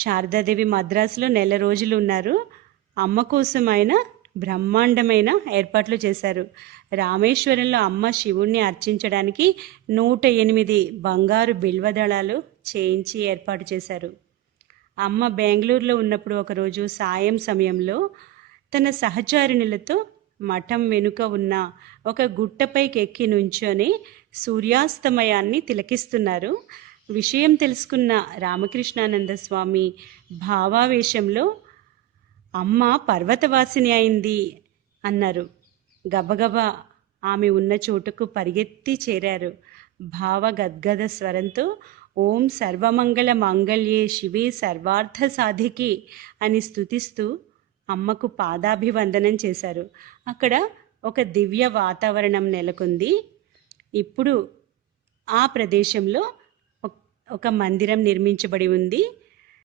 శారదాదేవి మద్రాసులో నెల రోజులు ఉన్నారు. అమ్మ కోసం ఆయన బ్రహ్మాండమైన ఏర్పాట్లు చేశారు. రామేశ్వరంలో అమ్మ శివుణ్ణి అర్చించడానికి 108 బంగారు బిల్వదళాలు చేయించి ఏర్పాటు చేశారు. అమ్మ బెంగళూరులో ఉన్నప్పుడు ఒకరోజు సాయం సమయంలో తన సహచారిణులతో మఠం వెనుక ఉన్న ఒక గుట్టపైకి ఎక్కి నుంచొని సూర్యాస్తమయాన్ని తిలకిస్తున్నారు. విషయం తెలుసుకున్న రామకృష్ణానంద స్వామి భావావేశంలో అమ్మ పర్వతవాసిని అయింది అన్నారు. గబగబా ఆమె ఉన్న చోటుకు పరిగెత్తి చేరారు. భావ గద్గద స్వరంతో ఓం సర్వమంగళ మంగళ్యే శివే సర్వార్థ సాధికి అని స్తుతిస్తూ అమ్మకు పాదాభివందనం చేశారు. అక్కడ ఒక దివ్య వాతావరణం నెలకొంది. ఇప్పుడు ఆ ప్రదేశంలో ఒక మందిరం నిర్మించబడి ఉంది.